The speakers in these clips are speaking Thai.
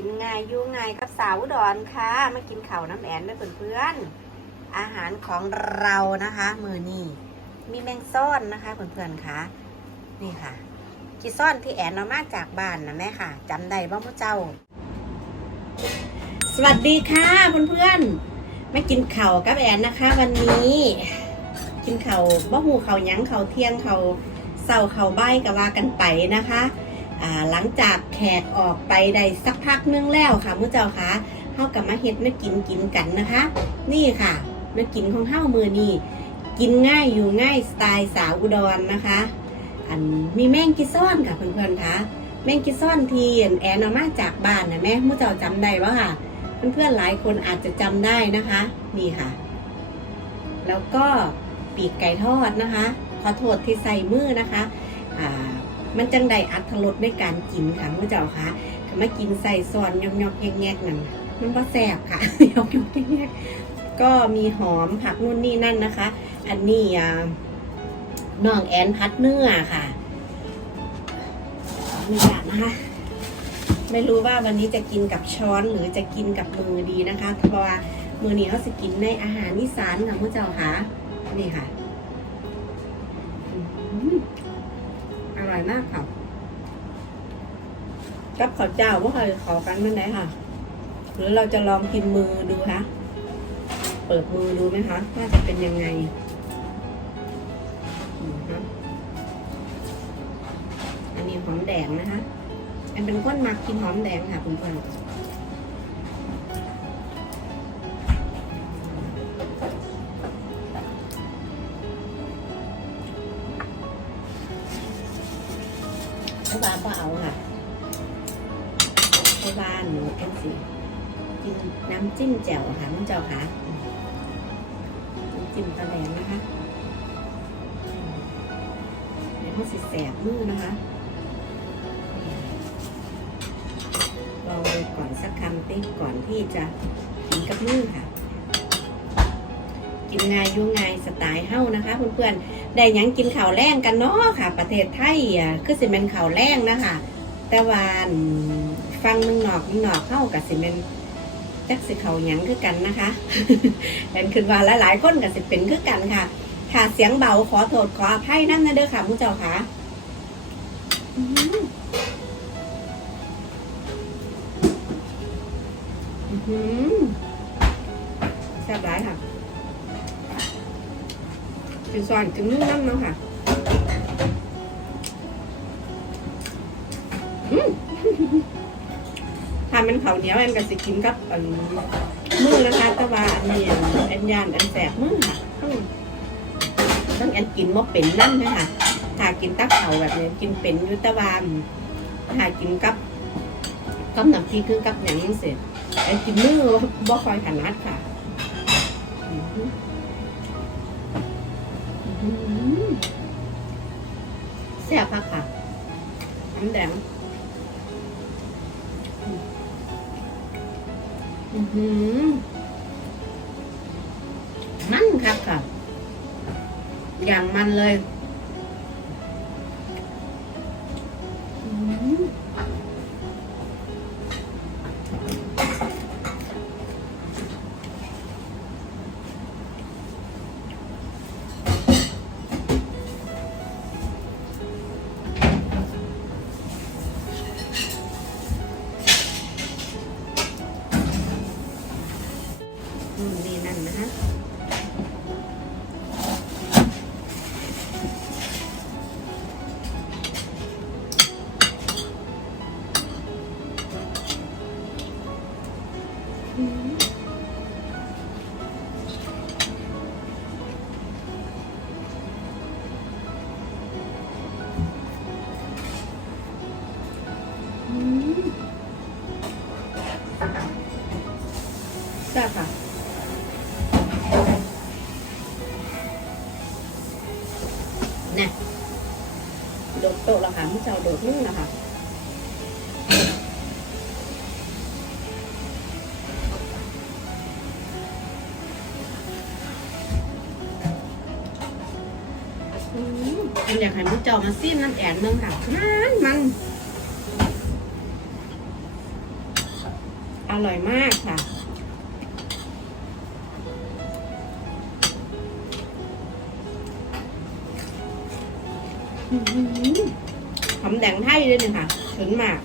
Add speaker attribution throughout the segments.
Speaker 1: กินง่ายอยู่ง่ายกับสาวอุดรค่ะมากินข้าน้ำแอนด้วยเพื่อนๆอาหารของเรานะคะ มือนี่มีแมงซ่อนนะคะเพื่อนๆค่ะนี่ค่ะกีซ่อนที่แอนเอามาจากบ้านนะแม่ค่ะจำได้บ้างพวกเจ้า สวัสดีค่ะเพื่อนๆไม่กินข้ากับแอนนะคะ วันนี้กินข้าวบ่หูข้ายั้งข้าเที่ยงข้าเสาข้าใบก็ว่ากันไปนะคะ หลังจากแขกออกไปได้สักพักนึงแล้วค่ะมุ้เจ้าคะเฮากับมาเฮ็ดมากินกินกันนะคะ นี่ค่ะมากินของเฮามือนี่กินง่ายอยู่ง่ายสไตล์สาวอุดรนะคะ อันมีแมงกิซ่อนค่ะเพื่อนๆคะแมงกิซ่อนที่แอนเอามาจากบ้านนะแม่มุ้เจ้าจำได้ปะค่ะ เพื่อนๆหลายคนอาจจะจำได้นะคะ นี่ค่ะ แล้วก็ปีกไก่ทอดนะคะ ขอโทษที่ใส่มือนะคะอ่า มันจังใดอัตรสในการกินค่ะมื่อเจ้าค่ะถ้ามากินใส่ซอนยอกยอกๆแงกๆนั่นมันก็แสบค่ะยอกยอกแงกก็มีหอมผักนู่นนี่นั่นนะคะ อันนี้อ่าน้องแอนพัดเนื้อค่ะมีแบบนะคะไม่รู้ว่าวันนี้จะกินกับช้อนหรือจะกินกับมือดีนะคะ เพราะว่ามือนี้เขาจะกินในอาหารนิสานค่ะมื่อเจ้าค่ะนี่ค่ะ มากค่ะ กับข้าวเจ้าว่าเคยขอกันเมื่อไหร่ค่ะ หรือเราจะลองกินมือดูคะเปิดมือดูไหมคะว่าจะเป็นยังไงอันนี้หอมแดงนะคะอันเป็นก้นมักกินหอมแดงค่ะคุณเพื่อน ก็เอาค่ะเพราะว่าหนูเป็นสิกินน้ำจิ้มแจ่วค่ะมันเจ้าค่ะน้ำจิ้มปลาแดงนะคะอืมเดี๋ยวเสิแสบมือนะคะลองก่อนสักคำติ๊กก่อนที่จะกินกับมือค่ะ กินง่ายยุ่งง่ายสไตล์เฮ้านะคะเพื่อนๆได้ยังกินข่าวแรงกันเนาะค่ะ ประเทศไทยอะคือสิเป็นข่าวแรงนะคะ แต่ว่าอั่นฟังมึงหนอกมึงหนอกเข้ากับสิเป็นจักสิเขาหยังคือกันนะคะเป็นคือว่าหลายๆคนกับสิเป็นคือกันค่ะ ค่ะเสียงเบาขอโทษขออภัยนั่นนะเด้อค่ะมุ้เจ้าค่ะอื้อหืออื้อหือแซ่บหลายค่ะ กินซอยกินนุ่มน้ำเนาะค่ะอืมถ้ามันเขาเหนียวอันก็สิกินกับอันมือนะคะต่ว่าอันนี้อันยานอันแสบมือค่ะต้องอันกินว่าเป็นนั่นนะคะถ้ากินตับเขาแบบนี้กินเป็นยุตะวามถ้ากินกับกับน้ำพริกคือกับอย่างนี้เสร็จอันกินมือบ่คอยขนาดค่ะอื แซ่บคักค่ะน้ำแดงอือหือมันคับค่ะ อย่างมันเลย นี่ยโดดโตละคะเมื่เจ้าโดดนึ่งละค่ะมันอยากให้มุกจอมาซีนน้ำแอนเมืองค่ะมันมัน อร่อยมากค่ะ หอมแดงไทยเลยนี่ค่ะฉุนมาก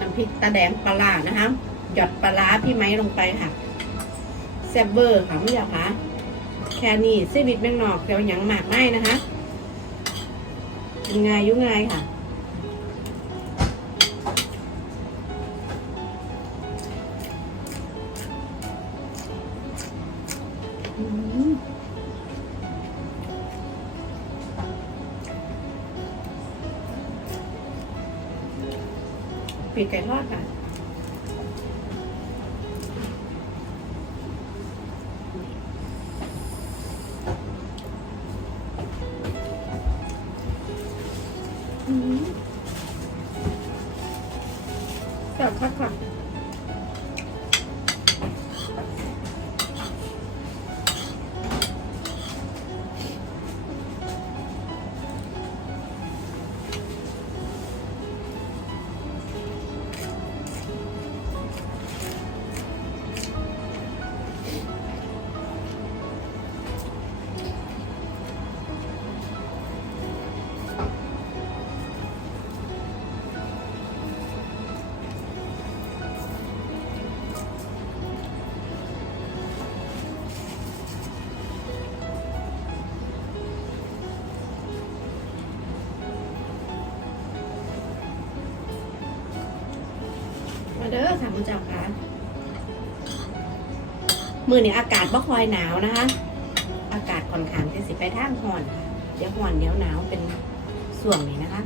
Speaker 1: น้ำพริกตาแดงปลาร้านะคะ หยดปลาร้าพี่ไม้ลงไปค่ะ แซ่บเบอร์ค่ะไม่อยาคะแค่นี้ซีวิตแมงนอกเดี๋ยวหยังหมากไม่นะคะยังไงยุ่งไงค่ะปีกไก่ทอดค่ะ คุณเจ้าคะมือเนี่ยอากาศบ่คอยหนาวนะคะ อากาศค่อนข้างที่สิไปทางห่อน เดี๋ยวห่อนเดี๋ยวหนาวเป็นส่วนนี้นะคะ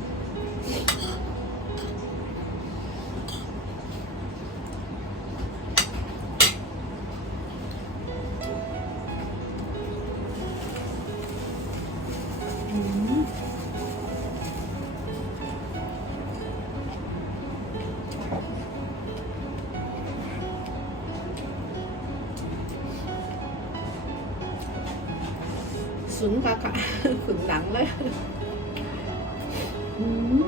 Speaker 1: สุนค่ะค่ะขึงหลังเลย อืม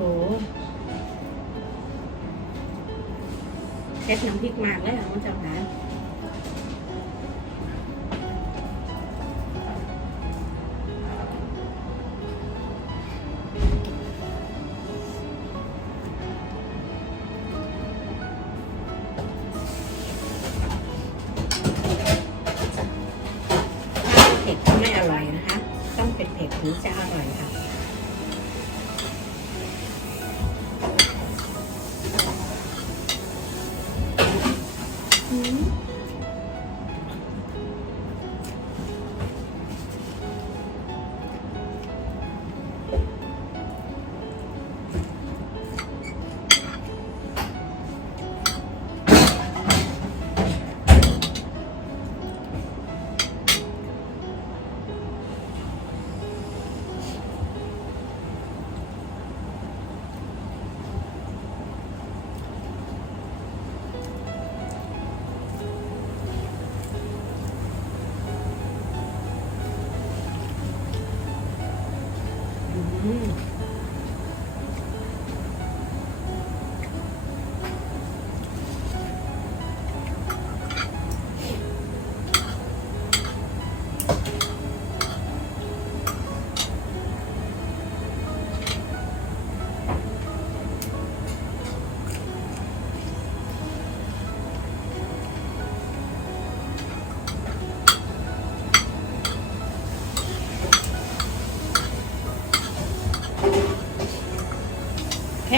Speaker 1: โหเผ็ดน้ำพริกมากเลยค่ะคุณเจ้าค่ะถ้าเผ็ดก็ไม่อร่อยนะคะ ต้องเผ็ดเผ็ดๆถึงจะอร่อยค่ะ อื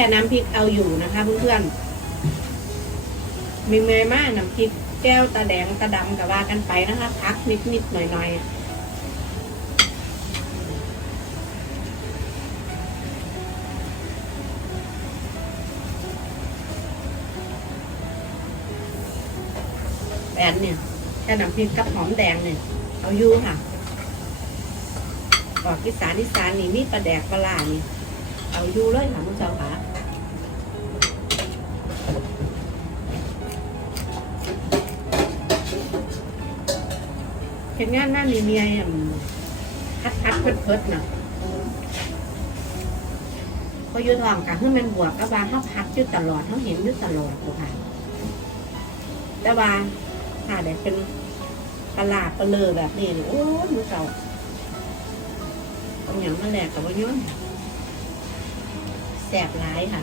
Speaker 1: ค่น้ำพริกเอาอยู่นะคะเพื่อนๆมีเมยมากน้ำพริกแก้วตาแดงตาดำกับว่ากันไปนะคะพักนิดๆหน่อยๆแอนเนี่ยแค่น้ำพริกกับหอมแดงเนี่ยเอาอยู่ค่ะบอกที่สานที่สานนี่มีปลาแดกปลาลานี่เอาอยู่เลยค่ะคุณเจ้าค่ะ เห็นงานหน้ามีเมียอย่างคัดคัดเพิดเพิดนะพออยู่ท้องกะคือมันบวกก็ว่าเขาพักอยู่ตลอดเขาเห็นอยู่ตลอดเลยค่ะ แต่ว่าถ้าได้เป็นประหลาดประเลอแบบนี้โอ้ยมือเก่าเอาอย่างมาแหลกกับว่าย้อนแสบร้ายค่ะ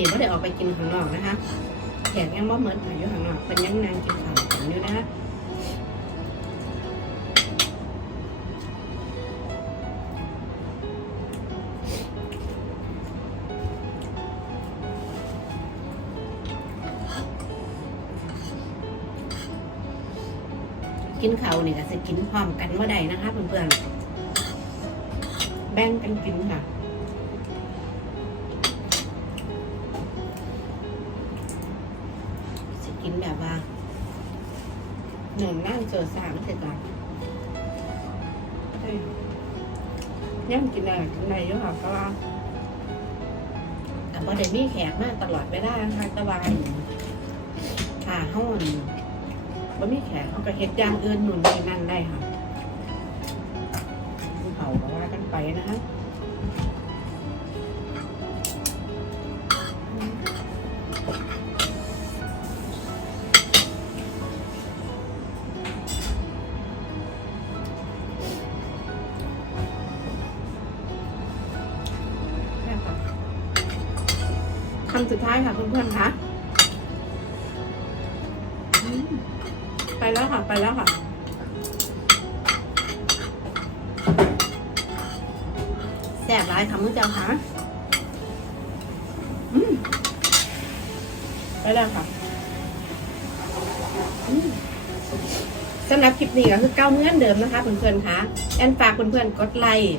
Speaker 1: นี้ไม่ได้ออกไปกินข้างนอกนะคะแขกยังบ่เหมือนถ่ายอยู่ข้างนอกเป็นยังนางกินข้าวกันอยู่นะคะกินเขาวนี่ก็จะกินพร้อมกันว่าใดนะคะเพื่อนๆ แบ่งกันกินค่ะ หนึ่งนั่งเจอสามเสร็จล้วเฮ้ยย่ำกินอะไรกินอะไรเยอะค่ะเพราะว่ากับว่าเดมีแขกมากตลอดไม่ได้นะคะแตะวันค่ะห้องว่ามีแขกเขาก็เฮ็ดยางเอื่นหนุนนี่นั่นได้ค่ะ เผาก็ว่ากันไปนะคะ คำสุดท้ายค่ะเพื่อนๆคะไปแล้วค่ะ ไปแล้วค่ะแซ่บร้ายค่ะมือเจ้าค่ะไปแล้วค่ะสำหรับคลิปนี้ก็คือเก้าเมื่อนเดิมนะคะเพื่อนๆค่ะแอนฝากเพื่อนๆกดไลค์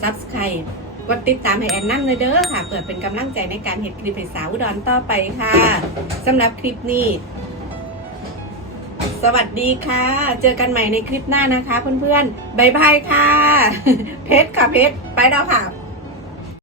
Speaker 1: ซับสไครต์ กดติดตามให้แอนนั่งเลยเด้อค่ะ เพื่อเป็นกำลังใจในการเห็นคลิปให้สาวอุดรต่อไปค่ะสำหรับคลิปนี้ สวัสดีค่ะ เจอกันใหม่ในคลิปหน้านะคะ เพื่อนๆบายบายค่ะ เพชรค่ะเพชรไปแล้วค่ะ